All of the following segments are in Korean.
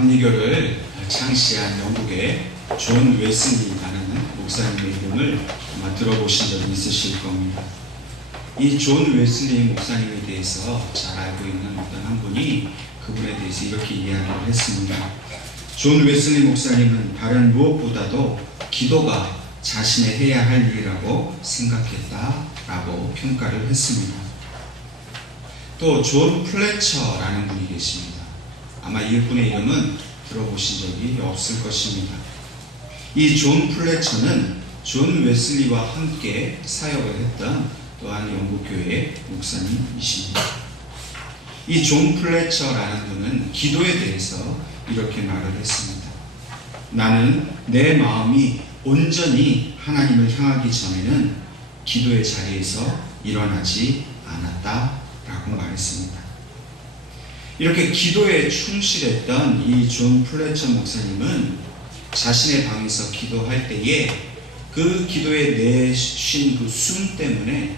감리교를 창시한 영국의 존 웨슬리라는 목사님의 이름을 아마 들어보신 적이 있으실 겁니다. 이 존 웨슬리 목사님에 대해서 잘 알고 있는 어떤 한 분이 그분에 대해서 이렇게 이야기를 했습니다. 존 웨슬리 목사님은 다른 무엇보다도 기도가 자신의 해야 할 일이라고 생각했다라고 평가를 했습니다. 또 존 플래처라는 분이 계십니다. 아마 이분의 이름은 들어보신 적이 없을 것입니다. 이 존 플래처는 존 웨슬리와 함께 사역을 했던 또한 영국교회의 목사님이십니다. 이 존 플래처라는 분은 기도에 대해서 이렇게 말을 했습니다. 나는 내 마음이 온전히 하나님을 향하기 전에는 기도의 자리에서 일어나지 않았다라고 말했습니다. 이렇게 기도에 충실했던 이 존 플래처 목사님은 자신의 방에서 기도할 때에 그 기도에 내쉰 그 숨 때문에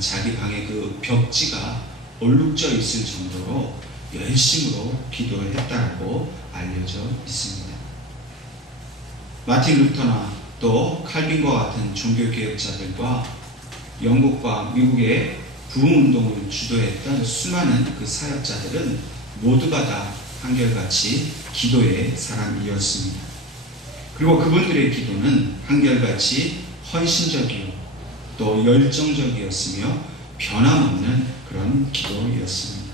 자기 방의 그 벽지가 얼룩져 있을 정도로 열심으로 기도를 했다고 알려져 있습니다. 마틴 루터나 또 칼빈과 같은 종교개혁자들과 영국과 미국의 부흥운동을 주도했던 수많은 그 사역자들은 모두가 다 한결같이 기도의 사람이었습니다. 그리고 그분들의 기도는 한결같이 헌신적이요 또 열정적이었으며 변함없는 그런 기도였습니다.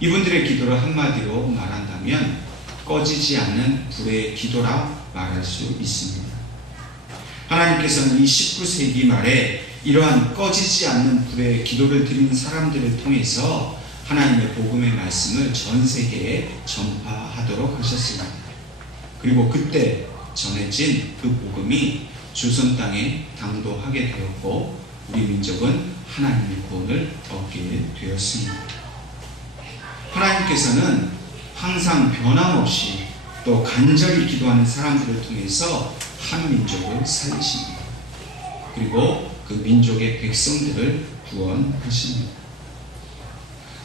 이분들의 기도를 한마디로 말한다면 꺼지지 않는 불의 기도라 말할 수 있습니다. 하나님께서는 이 19세기 말에 이러한 꺼지지 않는 불의 기도를 드리는 사람들을 통해서 하나님의 복음의 말씀을 전 세계에 전파하도록 하셨습니다. 그리고 그때 전해진 그 복음이 조선 땅에 당도하게 되었고 우리 민족은 하나님의 구원을 얻게 되었습니다. 하나님께서는 항상 변함없이 또 간절히 기도하는 사람들을 통해서 한 민족을 살리십니다. 그리고 그 민족의 백성들을 구원하십니다.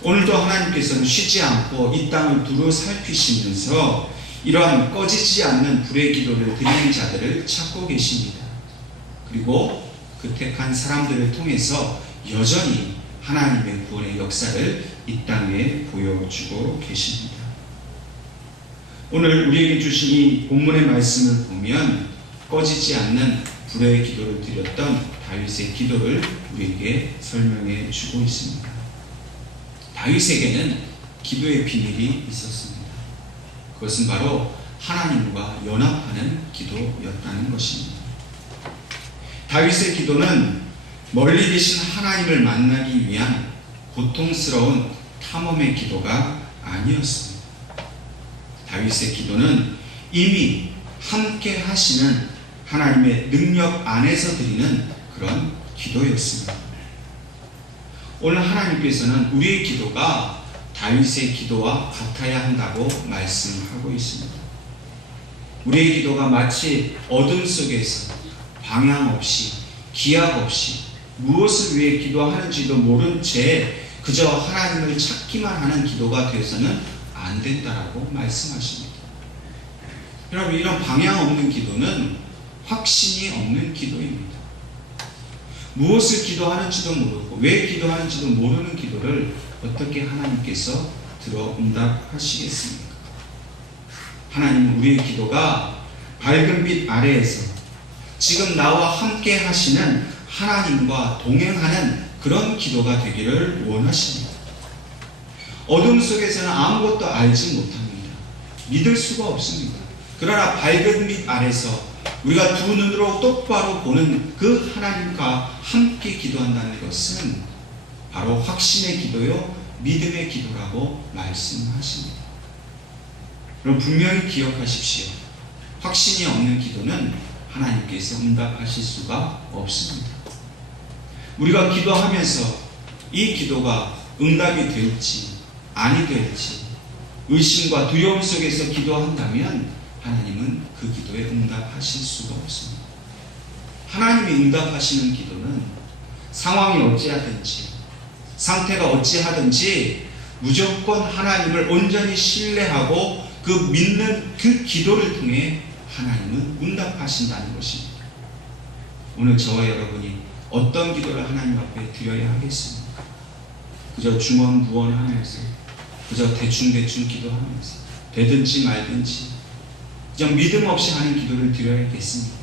오늘도 하나님께서는 쉬지 않고 이 땅을 두루 살피시면서 이러한 꺼지지 않는 불의 기도를 드리는 자들을 찾고 계십니다. 그리고 그 택한 사람들을 통해서 여전히 하나님의 구원의 역사를 이 땅에 보여주고 계십니다. 오늘 우리에게 주신 이 본문의 말씀을 보면 꺼지지 않는 불의 기도를 드렸던 다윗의 기도를 우리에게 설명해 주고 있습니다. 다윗에게는 기도의 비밀이 있었습니다. 그것은 바로 하나님과 연합하는 기도였다는 것입니다. 다윗의 기도는 멀리 계신 하나님을 만나기 위한 고통스러운 탐험의 기도가 아니었습니다. 다윗의 기도는 이미 함께 하시는 하나님의 능력 안에서 드리는 그런 기도였습니다. 오늘 하나님께서는 우리의 기도가 다윗의 기도와 같아야 한다고 말씀하고 있습니다. 우리의 기도가 마치 어둠 속에서 방향 없이 기약 없이 무엇을 위해 기도하는지도 모른 채 그저 하나님을 찾기만 하는 기도가 되어서는 안 된다라고 말씀하십니다. 여러분, 이런 방향 없는 기도는 확신이 없는 기도입니다. 무엇을 기도하는지도 모르고 왜 기도하는지도 모르는 기도를 어떻게 하나님께서 들어 응답하시겠습니까? 하나님은 우리의 기도가 밝은 빛 아래에서 지금 나와 함께 하시는 하나님과 동행하는 그런 기도가 되기를 원하십니다. 어둠 속에서는 아무것도 알지 못합니다. 믿을 수가 없습니다. 그러나 밝은 빛 아래서 우리가 두 눈으로 똑바로 보는 그 하나님과 함께 기도한다는 것은 바로 확신의 기도요 믿음의 기도라고 말씀하십니다. 그럼 분명히 기억하십시오. 확신이 없는 기도는 하나님께서 응답하실 수가 없습니다. 우리가 기도하면서 이 기도가 응답이 될지 아니 될지 의심과 두려움 속에서 기도한다면 하나님은 그 기도에 응답하실 수가 없습니다. 하나님이 응답하시는 기도는 상황이 어찌하든지 상태가 어찌하든지 무조건 하나님을 온전히 신뢰하고 그 믿는 그 기도를 통해 하나님은 응답하신다는 것입니다. 오늘 저와 여러분이 어떤 기도를 하나님 앞에 드려야 하겠습니까? 그저 중언부언하면서, 그저 대충대충 기도하면서, 되든지 말든지 그냥 믿음 없이 하는 기도를 드려야겠습니까?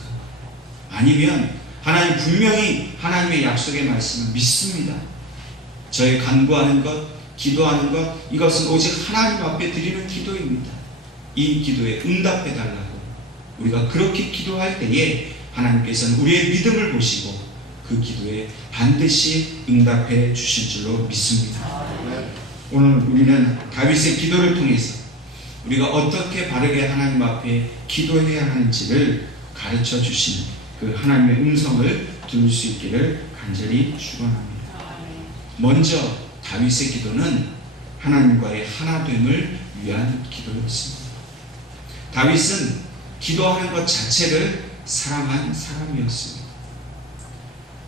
아니면 하나님 분명히 하나님의 약속의 말씀을 믿습니다. 저의 간구하는 것, 기도하는 것, 이것은 오직 하나님 앞에 드리는 기도입니다. 이 기도에 응답해 달라고 우리가 그렇게 기도할 때에 하나님께서는 우리의 믿음을 보시고 그 기도에 반드시 응답해 주실 줄로 믿습니다. 오늘 우리는 다윗의 기도를 통해서 우리가 어떻게 바르게 하나님 앞에 기도해야 하는지를 가르쳐 주시는 그 하나님의 음성을 들을 수 있기를 간절히 축원합니다. 먼저 다윗의 기도는 하나님과의 하나됨을 위한 기도였습니다. 다윗은 기도하는 것 자체를 사랑한 사람이었습니다.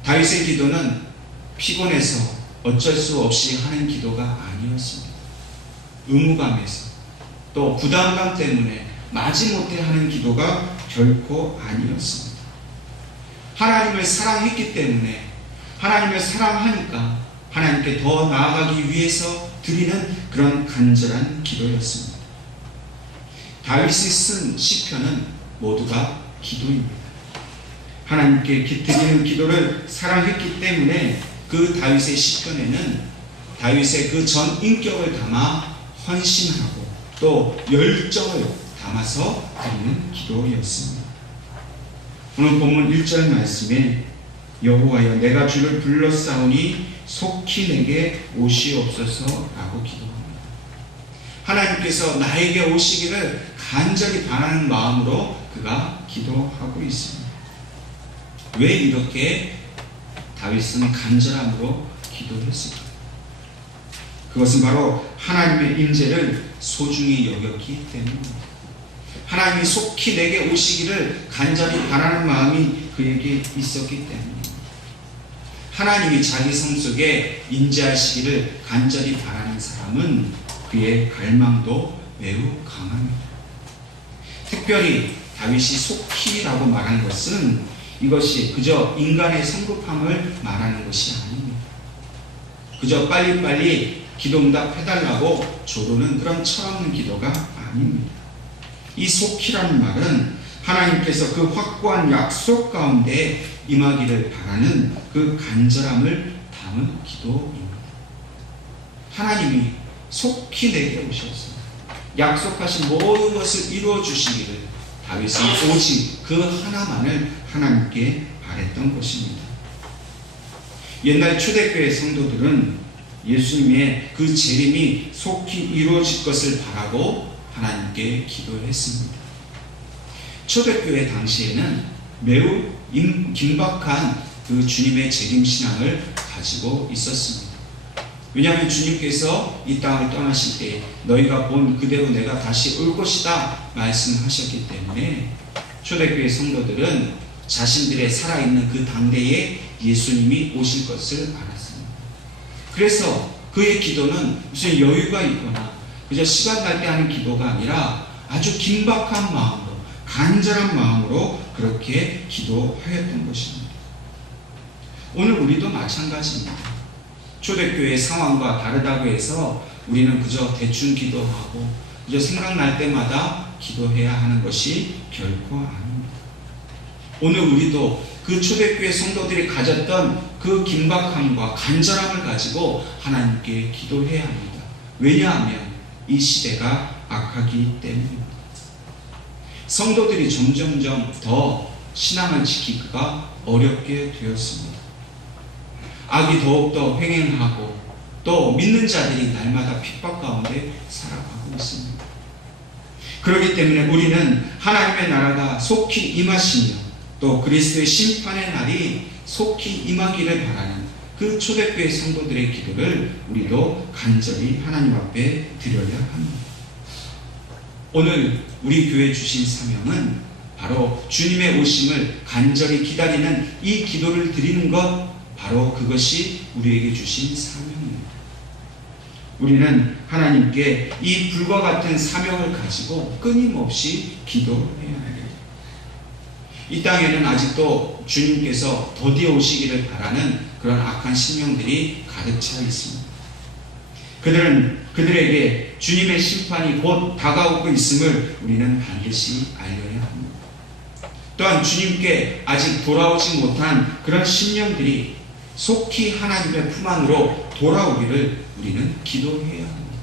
다윗의 기도는 피곤해서 어쩔 수 없이 하는 기도가 아니었습니다. 의무감에서 또 부담감 때문에 마지못해 하는 기도가 결코 아니었습니다. 하나님을 사랑했기 때문에 하나님을 사랑하니까 하나님께 더 나아가기 위해서 드리는 그런 간절한 기도였습니다. 다윗이 쓴 시편은 모두가 기도입니다. 하나님께 드리는 기도를 사랑했기 때문에 그 다윗의 시편에는 다윗의 그 전 인격을 담아 헌신하고 또 열정을 담아서 드리는 기도였습니다. 오늘 본문 1절 말씀에 여호와여 내가 주를 불렀사오니 속히 내게 오시옵소서 라고 기도합니다. 하나님께서 나에게 오시기를 간절히 바라는 마음으로 그가 기도하고 있습니다. 왜 이렇게 다윗은 간절함으로 기도했을까? 그것은 바로 하나님의 임재를 소중히 여겼기 때문입니다. 하나님이 속히 내게 오시기를 간절히 바라는 마음이 그에게 있었기 때문입니다. 하나님이 자기 성 속에 임재하시기를 간절히 바라는 사람은 그의 갈망도 매우 강합니다. 특별히 다윗이 속히라고 말한 것은 이것이 그저 인간의 성급함을 말하는 것이 아닙니다. 그저 빨리빨리 기도응답 해달라고 조르는 그런 철없는 기도가 아닙니다. 이 속히라는 말은 하나님께서 그 확고한 약속 가운데 임하기를 바라는 그 간절함을 담은 기도입니다. 하나님이 속히 내게 오셔서 약속하신 모든 것을 이루어 주시기를 다윗은 오직 그 하나만을 하나님께 바랬던 것입니다. 옛날 초대교회 성도들은 예수님의 그 재림이 속히 이루어질 것을 바라고 하나님께 기도했습니다. 초대교회 당시에는 매우 긴박한 그 주님의 재림 신앙을 가지고 있었습니다. 왜냐하면 주님께서 이 땅을 떠나실 때 너희가 본 그대로 내가 다시 올 것이다 말씀하셨기 때문에 초대교회 성도들은 자신들의 살아있는 그 당대에 예수님이 오실 것을 알았습니다. 그래서 그의 기도는 무슨 여유가 있거나 그저 시간 날 때 하는 기도가 아니라 아주 긴박한 마음으로 간절한 마음으로 그렇게 기도하였던 것입니다. 오늘 우리도 마찬가지입니다. 초대교회의 상황과 다르다고 해서 우리는 그저 대충 기도하고 그저 생각날 때마다 기도해야 하는 것이 결코 아닙니다. 오늘 우리도 그 초대교회 성도들이 가졌던 그 긴박함과 간절함을 가지고 하나님께 기도해야 합니다. 왜냐하면 이 시대가 악하기 때문입니다. 성도들이 점점점 더 신앙을 지키기가 어렵게 되었습니다. 악이 더욱더 횡행하고 또 믿는 자들이 날마다 핍박 가운데 살아가고 있습니다. 그렇기 때문에 우리는 하나님의 나라가 속히 임하시며 또 그리스도의 심판의 날이 속히 임하기를 바라는 그 초대교회 성도들의 기도를 우리도 간절히 하나님 앞에 드려야 합니다. 오늘 우리 교회 주신 사명은 바로 주님의 오심을 간절히 기다리는 이 기도를 드리는 것, 바로 그것이 우리에게 주신 사명입니다. 우리는 하나님께 이 불과 같은 사명을 가지고 끊임없이 기도해야 합니다. 이 땅에는 아직도 주님께서 더디어 오시기를 바라는 그런 악한 신령들이 가득 차 있습니다. 그들에게 주님의 심판이 곧 다가오고 있음을 우리는 반드시 알려야 합니다. 또한 주님께 아직 돌아오지 못한 그런 심령들이 속히 하나님의 품 안으로 돌아오기를 우리는 기도해야 합니다.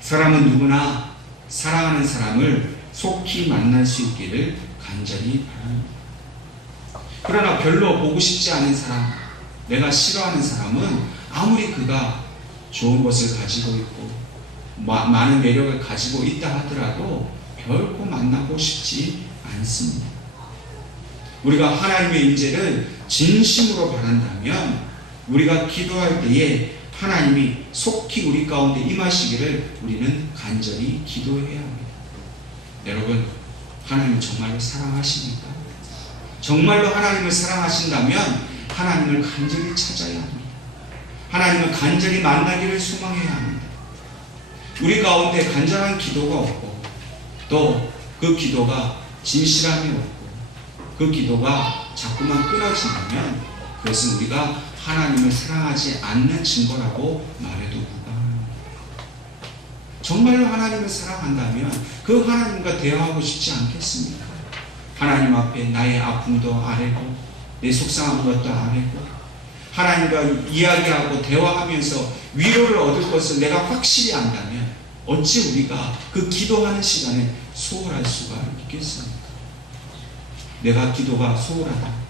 사람은 누구나 사랑하는 사람을 속히 만날 수 있기를 간절히 바랍니다. 그러나 별로 보고 싶지 않은 사람, 내가 싫어하는 사람은 아무리 그가 좋은 것을 가지고 있고 많은 매력을 가지고 있다 하더라도 결코 만나고 싶지 않습니다. 우리가 하나님의 인재를 진심으로 바란다면 우리가 기도할 때에 하나님이 속히 우리 가운데 임하시기를 우리는 간절히 기도해야 합니다. 여러분, 하나님을 정말로 사랑하십니까? 정말로 하나님을 사랑하신다면 하나님을 간절히 찾아야 합니다. 하나님을 간절히 만나기를 소망해야 합니다. 우리 가운데 간절한 기도가 없고 또 그 기도가 진실함이 없고 그 기도가 자꾸만 끊어진다면 그것은 우리가 하나님을 사랑하지 않는 증거라고 말해도 무방합니다. 정말로 하나님을 사랑한다면 그 하나님과 대화하고 싶지 않겠습니까? 하나님 앞에 나의 아픔도 아뢰고 내 속상한 것도 아뢰고 하나님과 이야기하고 대화하면서 위로를 얻을 것을 내가 확실히 안다면 어찌 우리가 그 기도하는 시간에 소홀할 수가 있겠습니까? 내가 기도가 소홀하다.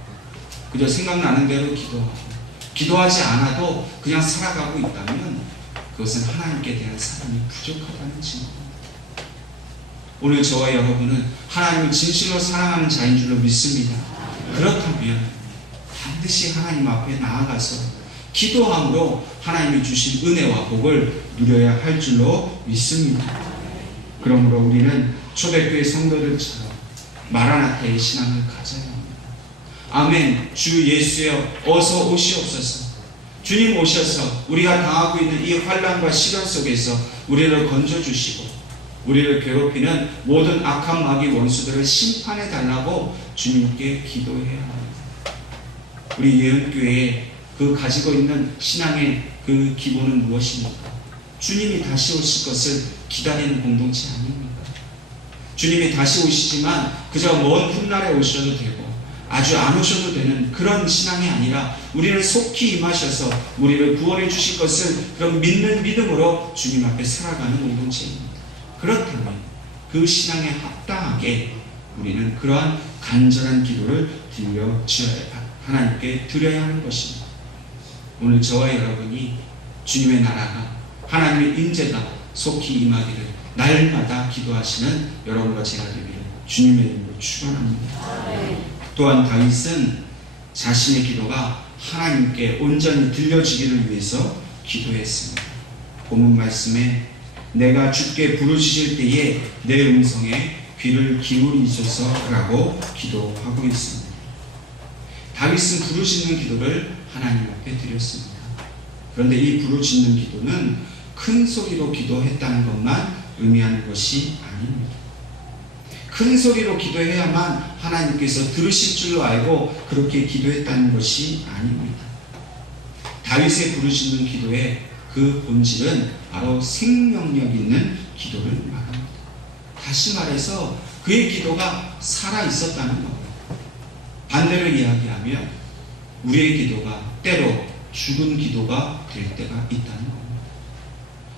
그저 생각나는 대로 기도하고 기도하지 않아도 그냥 살아가고 있다면 그것은 하나님께 대한 사랑이 부족하다는 증거입니다. 오늘 저와 여러분은 하나님을 진실로 사랑하는 자인 줄로 믿습니다. 그렇다면 반드시 하나님 앞에 나아가서 기도함으로 하나님이 주신 은혜와 복을 누려야 할 줄로 믿습니다. 그러므로 우리는 초대교회 성도들처럼 마라나타의 신앙을 가져야 합니다. 아멘. 주 예수여 어서 오시옵소서. 주님 오셔서 우리가 당하고 있는 이 환난과 시련 속에서 우리를 건져주시고 우리를 괴롭히는 모든 악한 마귀 원수들을 심판해 달라고 주님께 기도해야 합니다. 우리 예언교회에 그 가지고 있는 신앙의 그 기본은 무엇입니까? 주님이 다시 오실 것을 기다리는 공동체 아닙니까? 주님이 다시 오시지만 그저 먼 훗날에 오셔도 되고 아주 안 오셔도 되는 그런 신앙이 아니라 우리는 속히 임하셔서 우리를 구원해 주실 것을 그런 믿는 믿음으로 주님 앞에 살아가는 공동체입니다. 그렇다면 그 신앙에 합당하게 우리는 그러한 간절한 기도를 하나님께 드려야 하는 것입니다. 오늘 저와 여러분이 주님의 나라가 하나님의 인재가 속히 임하기를 날마다 기도하시는 여러분과 제가 되기를 주님의 이름으로 축원합니다. 또한 다윗은 자신의 기도가 하나님께 온전히 들려지기를 위해서 기도했습니다. 본문 말씀에 내가 주께 부르짖을 때에 내 음성에 귀를 기울이소서라고 기도하고 있습니다. 다윗은 부르짖는 기도를 하나님 앞에 드렸습니다. 그런데 이 부르짖는 기도는 큰 소리로 기도했다는 것만 의미하는 것이 아닙니다. 큰 소리로 기도해야만 하나님께서 들으실 줄로 알고 그렇게 기도했다는 것이 아닙니다. 다윗의 부르짖는 기도의 그 본질은 바로 생명력 있는 기도를 말합니다. 다시 말해서 그의 기도가 살아 있었다는 겁니다. 반대로 이야기하면 우리의 기도가 때로 죽은 기도가 될 때가 있다는 겁니다.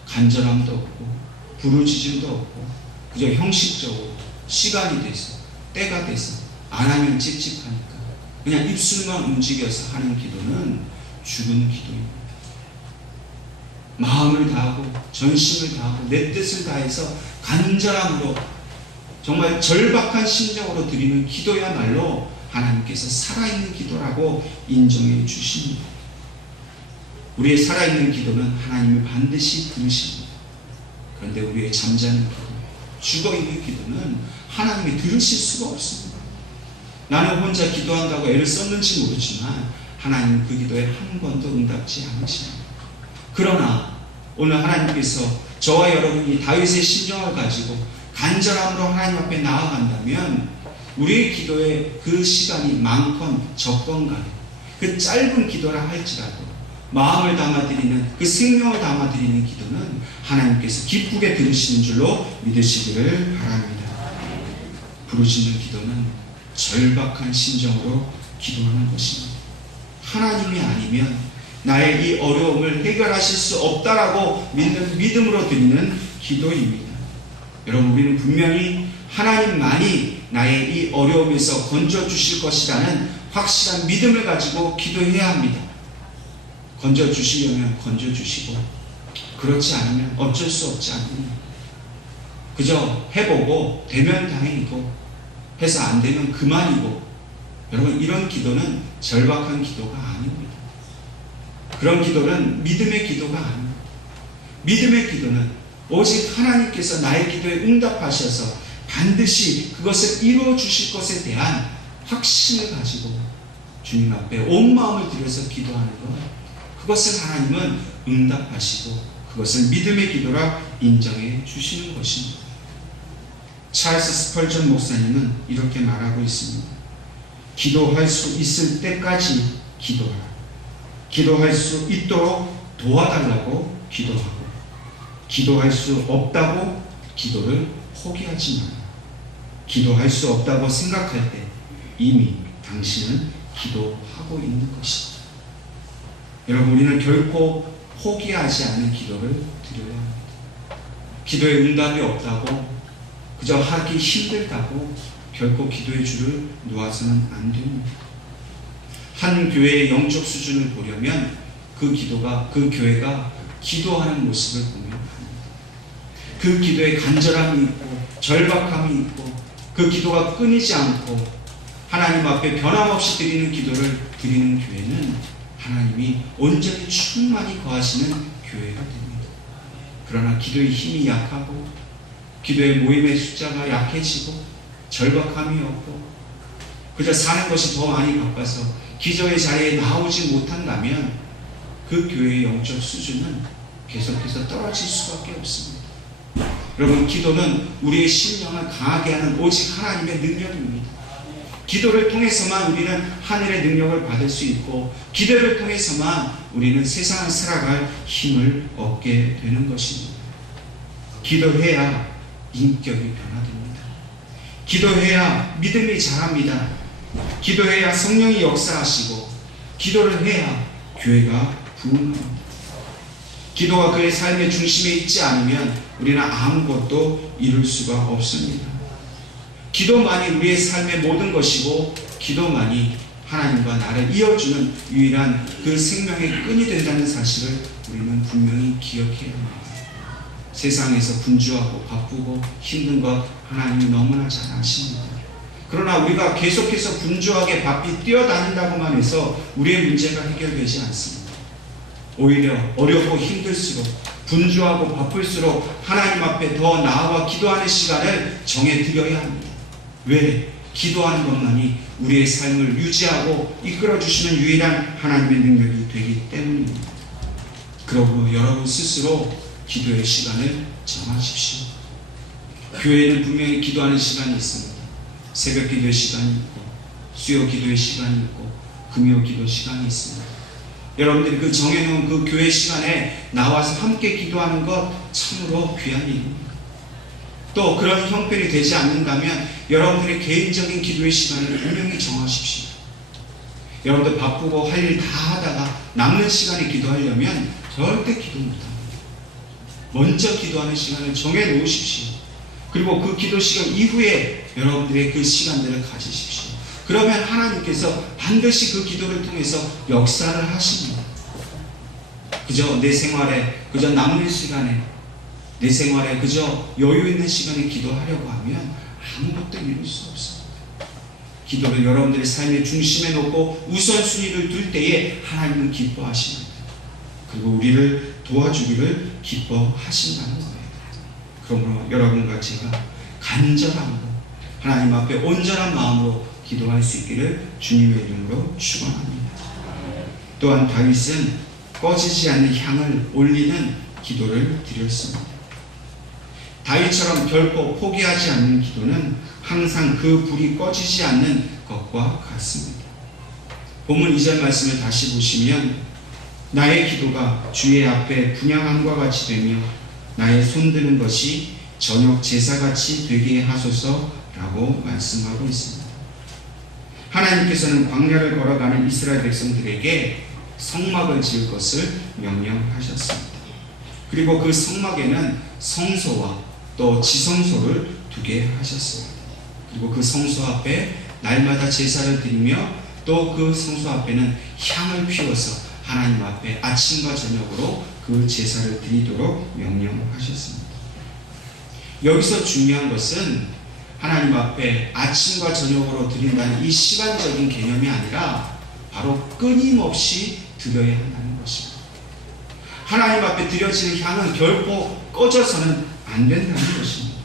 간절함도 없고 부르짖음도 없고 그저 형식적으로 시간이 돼서 때가 돼서 안 하면 찝찝하니까 그냥 입술만 움직여서 하는 기도는 죽은 기도입니다. 마음을 다하고 전심을 다하고 내 뜻을 다해서 간절함으로 정말 절박한 심정으로 드리는 기도야말로 하나님께서 살아있는 기도라고 인정해 주십니다. 우리의 살아있는 기도는 하나님을 반드시 들으십니다. 그런데 우리의 잠자는 기도, 죽어있는 기도는 하나님이 들으실 수가 없습니다. 나는 혼자 기도한다고 애를 썼는지 모르지만 하나님은 그 기도에 한 번도 응답지 않으십니다. 그러나 오늘 하나님께서 저와 여러분이 다윗의 심정을 가지고 간절함으로 하나님 앞에 나아간다면 우리의 기도의 그 시간이 많건 적건 간에 그 짧은 기도라 할지라도 마음을 담아드리는 그 생명을 담아드리는 기도는 하나님께서 기쁘게 들으시는 줄로 믿으시기를 바랍니다. 부르짖는 기도는 절박한 심정으로 기도하는 것입니다. 하나님이 아니면 나의 이 어려움을 해결하실 수 없다라고 믿는 믿음으로 드리는 기도입니다. 여러분, 우리는 분명히 하나님만이 나의 이 어려움에서 건져주실 것이라는 확실한 믿음을 가지고 기도해야 합니다. 건져주시려면 건져주시고, 그렇지 않으면 어쩔 수 없지 않으니 그저 해보고 되면 다행이고 해서 안 되면 그만이고, 여러분, 이런 기도는 절박한 기도가 아닙니다. 그런 기도는 믿음의 기도가 아닙니다. 믿음의 기도는 오직 하나님께서 나의 기도에 응답하셔서 반드시 그것을 이루어 주실 것에 대한 확신을 가지고 주님 앞에 온 마음을 들여서 기도하는 것, 그것을 하나님은 응답하시고 그것을 믿음의 기도라 인정해 주시는 것입니다. 찰스 스펄전 목사님은 이렇게 말하고 있습니다. 기도할 수 있을 때까지 기도하라. 기도할 수 있도록 도와달라고 기도하고, 기도할 수 없다고 기도를 포기하지 마라. 기도할 수 없다고 생각할 때 이미 당신은 기도하고 있는 것이다. 여러분, 우리는 결코 포기하지 않는 기도를 드려야 합니다. 기도에 응답이 없다고, 그저 하기 힘들다고 결코 기도의 줄을 놓아서는 안 됩니다. 한 교회의 영적 수준을 보려면 그 교회가 기도하는 모습을 보면 합니다. 그 기도에 간절함이 있고 절박함이 있고 그 기도가 끊이지 않고 하나님 앞에 변함없이 드리는 기도를 드리는 교회는 하나님이 온전히 충만히 거하시는 교회가 됩니다. 그러나 기도의 힘이 약하고 기도의 모임의 숫자가 약해지고 절박함이 없고 그저 사는 것이 더 많이 바빠서 기도의 자리에 나오지 못한다면 그 교회의 영적 수준은 계속해서 떨어질 수밖에 없습니다. 여러분, 기도는 우리의 심령을 강하게 하는 오직 하나님의 능력입니다. 기도를 통해서만 우리는 하늘의 능력을 받을 수 있고, 기도를 통해서만 우리는 세상을 살아갈 힘을 얻게 되는 것입니다. 기도해야 인격이 변화됩니다. 기도해야 믿음이 자랍니다. 기도해야 성령이 역사하시고, 기도를 해야 교회가 부흥합니다. 기도가 그의 삶의 중심에 있지 않으면 우리는 아무것도 이룰 수가 없습니다. 기도만이 우리의 삶의 모든 것이고, 기도만이 하나님과 나를 이어주는 유일한 그 생명의 끈이 된다는 사실을 우리는 분명히 기억해야 합니다. 세상에서 분주하고 바쁘고 힘든 것 하나님이 너무나 잘 아십니다. 그러나 우리가 계속해서 분주하게 바삐 뛰어다닌다고만 해서 우리의 문제가 해결되지 않습니다. 오히려 어렵고 힘들수록, 분주하고 바쁠수록 하나님 앞에 더 나아가 기도하는 시간을 정해드려야 합니다. 왜? 기도하는 것만이 우리의 삶을 유지하고 이끌어주시는 유일한 하나님의 능력이 되기 때문입니다. 그러고 여러분 스스로 기도의 시간을 정하십시오. 교회에는 분명히 기도하는 시간이 있습니다. 새벽 기도의 시간이 있고, 수요 기도의 시간이 있고, 금요 기도 시간이 있습니다. 여러분들이 그 정해놓은 그 교회 시간에 나와서 함께 기도하는 것 참으로 귀한 일입니다. 또 그런 형편이 되지 않는다면 여러분들의 개인적인 기도의 시간을 분명히 정하십시오. 여러분들 바쁘고 할 일 다 하다가 남는 시간에 기도하려면 절대 기도 못합니다. 먼저 기도하는 시간을 정해 놓으십시오. 그리고 그 기도 시간 이후에 여러분들의 그 시간들을 가지십시오. 그러면 하나님께서 반드시 그 기도를 통해서 역사를 하십니다. 그저 내 생활에, 그저 남는 시간에, 내 생활에 그저 여유 있는 시간에 기도하려고 하면 아무것도 이룰 수 없습니다. 기도를 여러분들의 삶의 중심에 놓고 우선순위를 둘 때에 하나님은 기뻐하십니다. 그리고 우리를 도와주기를 기뻐하신다는 거예요. 그러므로 여러분과 제가 간절함으로 하나님 앞에 온전한 마음으로 기도할 수 있기를 주님의 이름으로 축원합니다. 또한 다윗은 꺼지지 않는 향을 올리는 기도를 드렸습니다. 다윗처럼 결코 포기하지 않는 기도는 항상 그 불이 꺼지지 않는 것과 같습니다. 본문 2절 말씀을 다시 보시면 나의 기도가 주의 앞에 분향함과 같이 되며 나의 손드는 것이 저녁 제사같이 되게 하소서라고 말씀하고 있습니다. 하나님께서는 광야를 걸어가는 이스라엘 백성들에게 성막을 지을 것을 명령하셨습니다. 그리고 그 성막에는 성소와 또 지성소를 두게 하셨습니다. 그리고 그 성소 앞에 날마다 제사를 드리며 또 그 성소 앞에는 향을 피워서 하나님 앞에 아침과 저녁으로 그 제사를 드리도록 명령하셨습니다. 여기서 중요한 것은 하나님 앞에 아침과 저녁으로 드린다는 이 시간적인 개념이 아니라 바로 끊임없이 드려야 한다는 것입니다. 하나님 앞에 드려지는 향은 결코 꺼져서는 안 된다는 것입니다.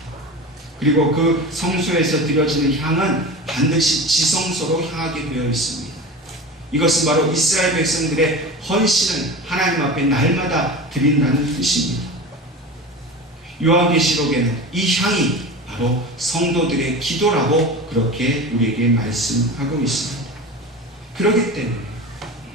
그리고 그 성소에서 드려지는 향은 반드시 지성소로 향하게 되어 있습니다. 이것은 바로 이스라엘 백성들의 헌신을 하나님 앞에 날마다 드린다는 뜻입니다. 요한계시록에는 이 향이 바로 성도들의 기도라고 그렇게 우리에게 말씀하고 있습니다. 그렇기 때문에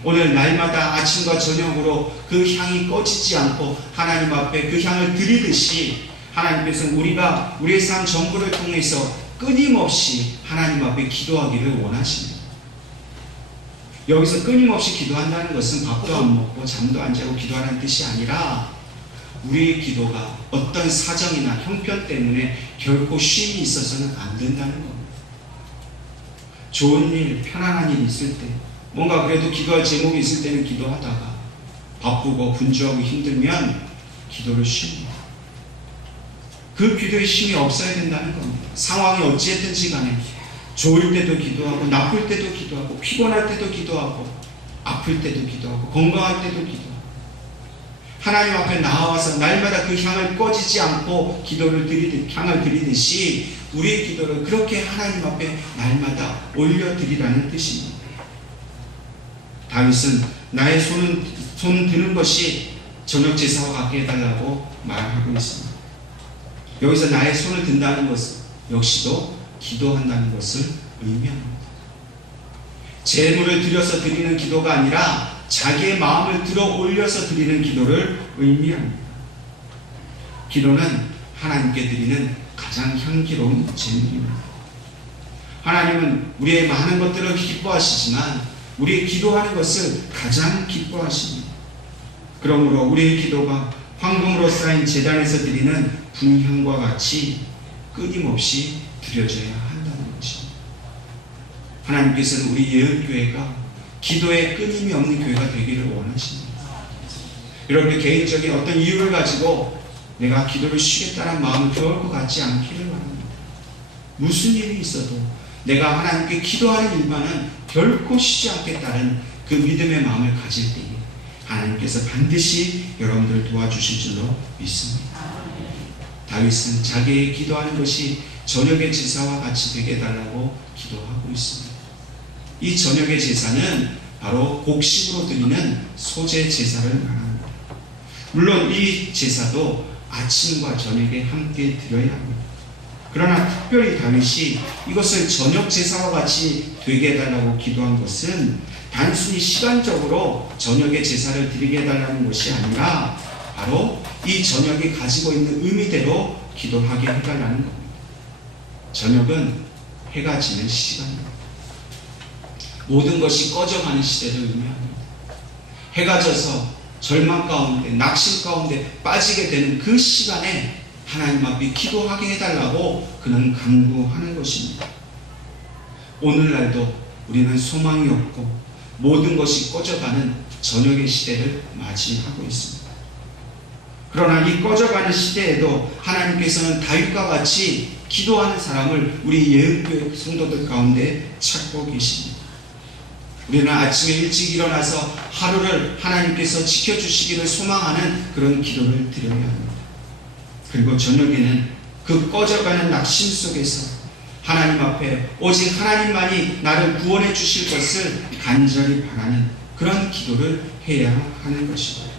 오늘 날마다 아침과 저녁으로 그 향이 꺼지지 않고 하나님 앞에 그 향을 드리듯이 하나님께서는 우리가 우리의 삶 전부를 통해서 끊임없이 하나님 앞에 기도하기를 원하십니다. 여기서 끊임없이 기도한다는 것은 밥도 안 먹고 잠도 안 자고 기도하라는 뜻이 아니라 우리의 기도가 어떤 사정이나 형편 때문에 결코 쉼이 있어서는 안 된다는 겁니다. 좋은 일, 편안한 일 있을 때 뭔가 그래도 기도할 제목이 있을 때는 기도하다가 바쁘고 분주하고 힘들면 기도를 쉽니다. 그 기도의 힘이 없어야 된다는 겁니다. 상황이 어찌했든지 간에 좋을 때도 기도하고 나쁠 때도 기도하고 피곤할 때도 기도하고 아플 때도 기도하고 건강할 때도 기도하고 하나님 앞에 나와서 날마다 그 향을 꺼지지 않고 향을 드리듯이 우리의 기도를 그렇게 하나님 앞에 날마다 올려드리라는 뜻입니다. 다윗은 나의 손 드는 것이 저녁 제사와 같게 해달라고 말하고 있습니다. 여기서 나의 손을 든다는 것은 역시도 기도한다는 것을 의미합니다. 재물을 들여서 드리는 기도가 아니라 자기의 마음을 들어 올려서 드리는 기도를 의미합니다. 기도는 하나님께 드리는 가장 향기로운 재물입니다. 하나님은 우리의 많은 것들을 기뻐하시지만 우리의 기도하는 것을 가장 기뻐하십니다. 그러므로 우리의 기도가 황금으로 쌓인 제단에서 드리는 분향과 같이 끊임없이 드려져야 한다는 것입니다. 하나님께서는 우리 예언교회가 기도에 끊임이 없는 교회가 되기를 원하십니다. 여러분들 개인적인 어떤 이유를 가지고 내가 기도를 쉬겠다는 마음을 결코 갖지 않기를 바랍니다. 무슨 일이 있어도 내가 하나님께 기도하는 일만은 결코 쉬지 않겠다는 그 믿음의 마음을 가질 때에 하나님께서 반드시 여러분들을 도와주실 줄로 믿습니다. 다윗은 자기의 기도하는 것이 저녁의 제사와 같이 되게 해달라고 기도하고 있습니다. 이 저녁의 제사는 바로 곡식으로 드리는 소제 제사를 말합니다. 물론 이 제사도 아침과 저녁에 함께 드려야 합니다. 그러나 특별히 다윗이 이것을 저녁 제사와 같이 되게 해달라고 기도한 것은 단순히 시간적으로 저녁의 제사를 드리게 해달라는 것이 아니라 바로 이 저녁이 가지고 있는 의미대로 기도하게 해달라는 겁니다. 저녁은 해가 지는 시간입니다. 모든 것이 꺼져가는 시대를 의미합니다. 해가 져서 절망 가운데 낙심 가운데 빠지게 되는 그 시간에 하나님 앞에 기도하게 해달라고 그는 간구하는 것입니다. 오늘날도 우리는 소망이 없고 모든 것이 꺼져가는 저녁의 시대를 맞이하고 있습니다. 그러나 이 꺼져가는 시대에도 하나님께서는 다윗과 같이 기도하는 사람을 우리 예언교회 성도들 가운데 찾고 계십니다. 우리는 아침에 일찍 일어나서 하루를 하나님께서 지켜주시기를 소망하는 그런 기도를 드려야 합니다. 그리고 저녁에는 그 꺼져가는 낙심 속에서 하나님 앞에 오직 하나님만이 나를 구원해 주실 것을 간절히 바라는 그런 기도를 해야 하는 것입니다.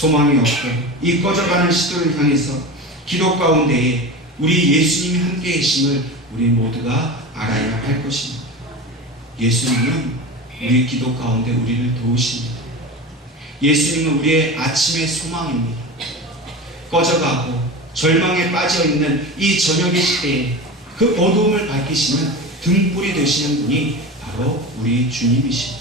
소망이 없고 이 꺼져가는 시도를 향해서 기도 가운데에 우리 예수님이 함께 계심을 우리 모두가 알아야 할 것입니다. 예수님은 우리 기도 가운데 우리를 도우십니다. 예수님은 우리의 아침의 소망입니다. 꺼져가고 절망에 빠져있는 이 저녁의 시대에 그 어두움을 밝히시는 등불이 되시는 분이 바로 우리 주님이십니다.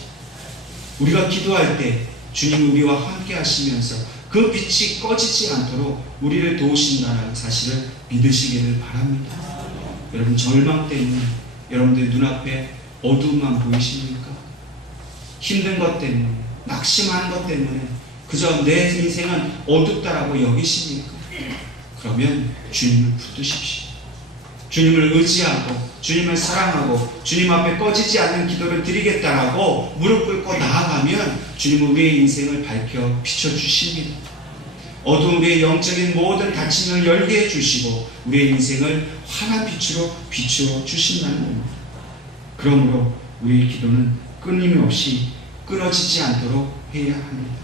우리가 기도할 때 주님이 우리와 함께 하시면서 그 빛이 꺼지지 않도록 우리를 도우신다는 사실을 믿으시기를 바랍니다. 여러분, 절망 때문에 여러분들 눈앞에 어두움만 보이십니까? 힘든 것 때문에, 낙심하는 것 때문에 그저 내 인생은 어둡다라고 여기십니까? 그러면 주님을 붙드십시오. 주님을 의지하고 주님을 사랑하고 주님 앞에 꺼지지 않는 기도를 드리겠다라고 무릎 꿇고 나아가면 주님은 우리의 인생을 밝혀 비춰주십니다. 어두운 우리의 영적인 모든 닫힘을 열게 해주시고 우리의 인생을 환한 빛으로 비추어 주신다는 겁니다. 그러므로 우리의 기도는 끊임없이 끊어지지 않도록 해야 합니다.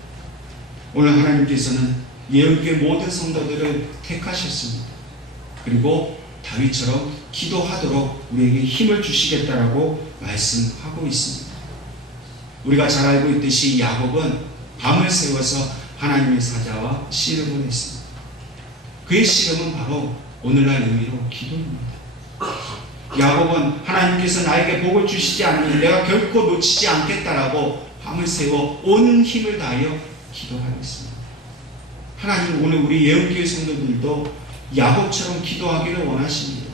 오늘 하나님께서는 예언교회 모든 성도들을 택하셨습니다. 그리고 다윗처럼 기도하도록 우리에게 힘을 주시겠다라고 말씀하고 있습니다. 우리가 잘 알고 있듯이 야곱은 밤을 새워서 하나님의 사자와 씨름을 했습니다. 그의 씨름은 바로 오늘날 의미로 기도입니다. 야곱은 하나님께서 나에게 복을 주시지 않으면 내가 결코 놓치지 않겠다라고 밤을 새워 온 힘을 다하여 기도하였습니다. 하나님 오늘 우리 예언교회 성도들도 야곱처럼 기도하기를 원하십니다.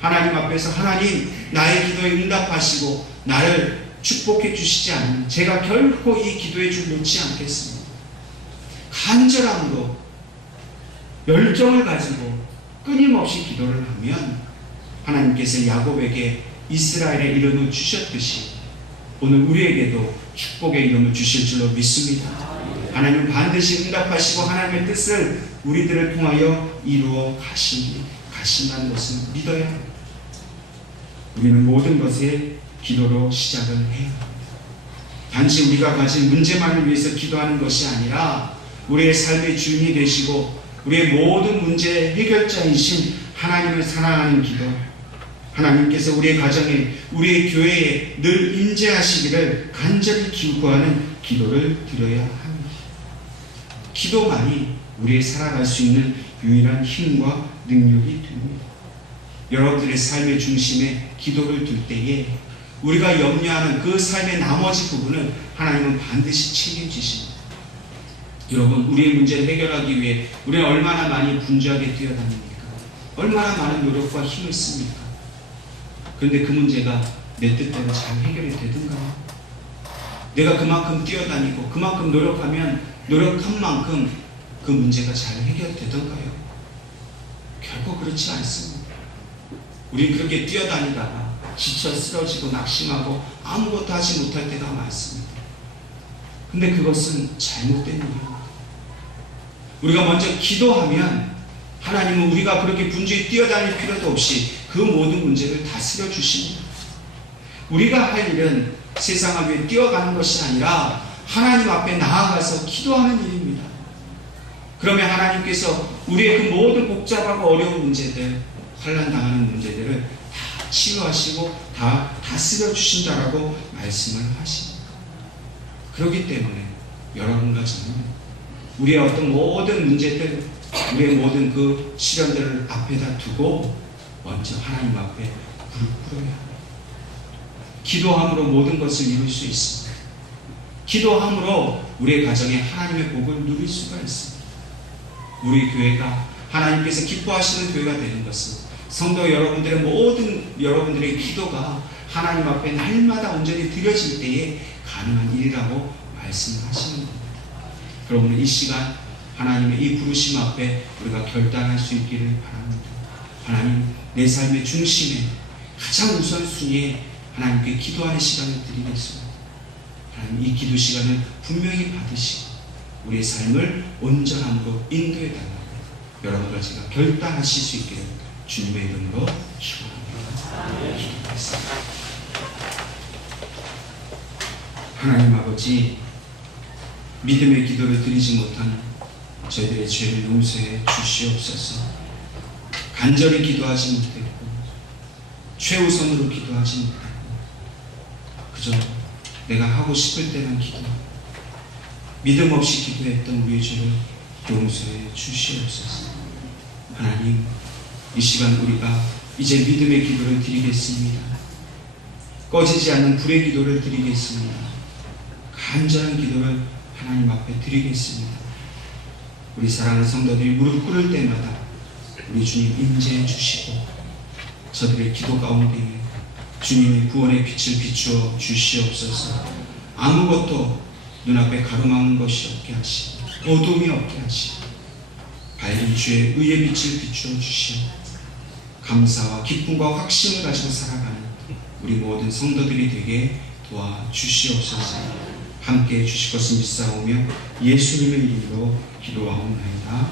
하나님 앞에서 하나님 나의 기도에 응답하시고 나를 축복해 주시지 않으면 제가 결코 이 기도의 줄 놓지 않겠습니다. 간절함으로 열정을 가지고 끊임없이 기도를 하면 하나님께서 야곱에게 이스라엘의 이름을 주셨듯이 오늘 우리에게도 축복의 이름을 주실 줄로 믿습니다. 하나님은 반드시 응답하시고 하나님의 뜻을 우리들을 통하여 이루어 가신다는 것을 믿어야 합니다. 우리는 모든 것에 기도로 시작을 해야 합니다. 단지 우리가 가진 문제만을 위해서 기도하는 것이 아니라 우리의 삶의 주인이 되시고 우리의 모든 문제의 해결자이신 하나님을 사랑하는 기도, 하나님께서 우리의 가정에 우리의 교회에 늘 임재하시기를 간절히 기구하는 기도를 드려야 합니다. 기도만이 우리의 살아갈 수 있는 유일한 힘과 능력이 됩니다. 여러분들의 삶의 중심에 기도를 둘 때에 우리가 염려하는 그 삶의 나머지 부분을 하나님은 반드시 책임지십니다. 여러분, 우리의 문제를 해결하기 위해 우리는 얼마나 많이 분주하게 뛰어다닙니까? 얼마나 많은 노력과 힘을 씁니까? 그런데 그 문제가 내 뜻대로 잘 해결이 되든가요? 내가 그만큼 뛰어다니고 그만큼 노력하면 노력한 만큼 그 문제가 잘 해결되던가요? 결코 그렇지 않습니다. 우린 그렇게 뛰어다니다가 지쳐 쓰러지고 낙심하고 아무것도 하지 못할 때가 많습니다. 근데 그것은 잘못된 일입니다. 우리가 먼저 기도하면 하나님은 우리가 그렇게 분주히 뛰어다닐 필요도 없이 그 모든 문제를 다스려 주십니다. 우리가 할 일은 세상을 위해 뛰어가는 것이 아니라 하나님 앞에 나아가서 기도하는 일입니다. 그러면 하나님께서 우리의 그 모든 복잡하고 어려운 문제들, 환난당하는 문제들을 다 치유하시고 다 다스려 주신다라고 말씀을 하십니다. 그렇기 때문에 여러분과 저는 우리의 어떤 모든 문제들, 우리의 모든 그 시련들을 앞에다 두고 먼저 하나님 앞에 무릎 꿇어야 합니다. 기도함으로 모든 것을 이룰 수 있습니다. 기도함으로 우리의 가정에 하나님의 복을 누릴 수가 있습니다. 우리 교회가 하나님께서 기뻐하시는 교회가 되는 것은 성도 여러분들의 모든 여러분들의 기도가 하나님 앞에 날마다 온전히 드려질 때에 가능한 일이라고 말씀을 하시는 겁니다. 그러므로 이 시간 하나님의 이 부르심 앞에 우리가 결단할 수 있기를 바랍니다. 하나님, 내 삶의 중심에 가장 우선순위에 하나님께 기도하는 시간을 드리겠습니다. 하나님, 이 기도 시간을 분명히 받으시고 우리의 삶을 온전함으로 인도해달라고 여러분과 제가 결단하실 수 있기를 주님의 이름으로 축원합니다. 기도하겠습니다. 하나님 아버지, 믿음의 기도를 드리지 못한 저희들의 죄를 용서해 주시옵소서. 간절히 기도하지 못했고 최우선으로 기도하지 못했고 그저 내가 하고 싶을 때만 기도하고 믿음 없이 기도했던 우리의 죄를 용서해 주시옵소서. 하나님, 이 시간 우리가 이제 믿음의 기도를 드리겠습니다. 꺼지지 않는 불의 기도를 드리겠습니다. 간절한 기도를 하나님 앞에 드리겠습니다. 우리 사랑하는 성도들이 무릎 꿇을 때마다 우리 주님 임재해 주시고 저들의 기도 가운데 주님의 구원의 빛을 비추어 주시옵소서. 아무것도 눈앞에 가로막는 것이 없게 하시고 어둠이 없게 하시고 밝은 주의 의의 빛을 비추어 주시오. 감사와 기쁨과 확신을 가지고 살아가는 우리 모든 성도들이 되게 도와주시옵소서. 함께해 주실 것을 믿사오며 예수님의 이름으로 기도하옵나이다.